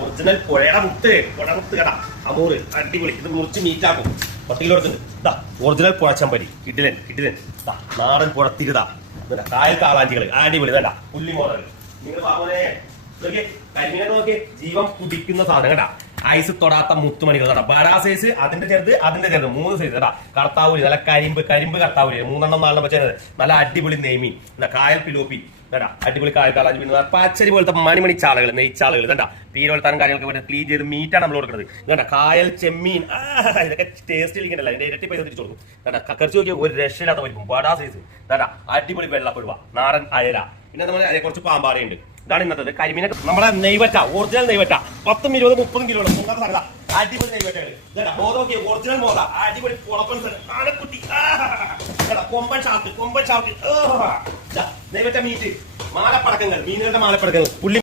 Original പുഴയുടെ മുത്ത് കട അമൂറ് അടിപൊളി. ഇത് മുറിച്ച് മീറ്റാക്കും. 10 കിലോ എടുത്തുണ്ട്. ഒറിജിനൽ പുഴച്ചമ്പരി കിട്ടിലൻ നാടൻ പുഴത്തിരുതാ കായൽ കാളാഞ്ചികള് അടിപൊളി. ഇതല്ല പുല്ലി മോഡൽ. നിങ്ങൾ കരിമീനെ നോക്കി ജീവൻ കുടിക്കുന്ന സാധനം കേട്ടാ. ഐസ് തൊടാത്ത മുത്തുമണികൾ കേട്ടാ. ബടാ സൈസ്, അതിന്റെ ചെറുത് 3 സൈസ് കേട്ടാ. കർത്താവൂരി നല്ല കരിമ്പ് കർത്താവൂരി 3 4 വെച്ചത് നല്ല അടിപൊളി നെയ്മീൻ. കായൽ പിലോപ്പി കേട്ടാ. അടിപൊളി കായൽ കാളാഞ്ചി. പിന്നെ പച്ചരി പോലത്തെ മണിമണി ചാളകൾ, നെയ്ച്ചാളുകൾ കേട്ടാ. പീരോലത്താനും കാര്യങ്ങളൊക്കെ ക്ലീൻ ചെയ്ത് മീറ്റാണ് നമ്മൾ കൊടുക്കുന്നത് കേട്ടാ. കായൽ ചെമ്മീൻ ഇതൊക്കെ ടേസ്റ്റ് ഇരിക്കണ്ടല്ല. അതിന്റെ ഇരട്ടി പൈസ തിരിച്ചു കൊടുക്കും കേട്ടാ. കക്കറിച്ച് നോക്കിയാൽ ഒരു രക്ഷയില്ലാത്ത വലിപ്പം. ബടാ സൈസ് കേട്ടാ. അടിപൊളി വെള്ളപ്പുഴുവ, നാടൻ അയല. പിന്നെ നമ്മൾ കുറച്ച് പാമ്പാറയുണ്ട്. ഇതാണ് ഇന്നത്തെ കരിമീനെ. നമ്മുടെ നെയ്വറ്റ, ഒറിജിനൽ നെയ്വറ്റ 10, 20, 30 കിലോ അടിപൊളി നെയ്വറ്റകൾ. ഒറിജിനൽ മോത അടിപൊളി കുട്ടി കൊമ്പൻ ഷാട്ട് നെയ്വറ്റ മീറ്റ്. മാലപ്പടക്കങ്ങൾ, മീനുകളുടെ മാലപ്പടക്കങ്ങൾ. പുള്ളി